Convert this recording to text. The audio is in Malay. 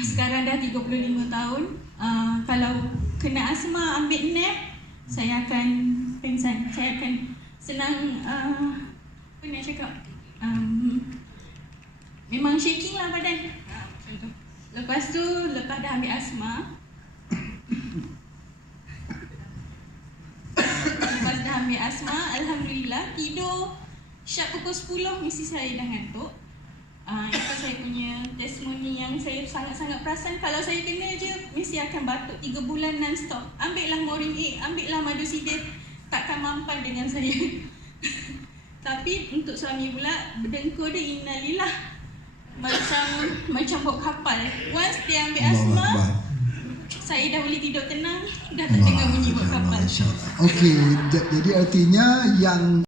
Sekarang dah 35 tahun. Kalau kena asma ambil nap, saya akan pengsan. Saya akan senang apa nak cakap, memang shaking lah badan. Macam tu. Lepas tu, lepas dah ambil asma, Alhamdulillah tidur sharp pukul 10 mesti saya dah ngantuk. Itu saya punya testimoni yang saya sangat-sangat perasan. Kalau saya kena je, mesti akan batuk 3 bulan non-stop. Ambillah Morin A, ambillah madu sidir, takkan mampan dengan saya. Tapi untuk suami pula, berdengkur dia innalillah, macam bawa kapal. Once dia ambil asma, saya dah boleh tidur tenang, dah tak dengar bunyi bawa kapal. Okey, jadi artinya yang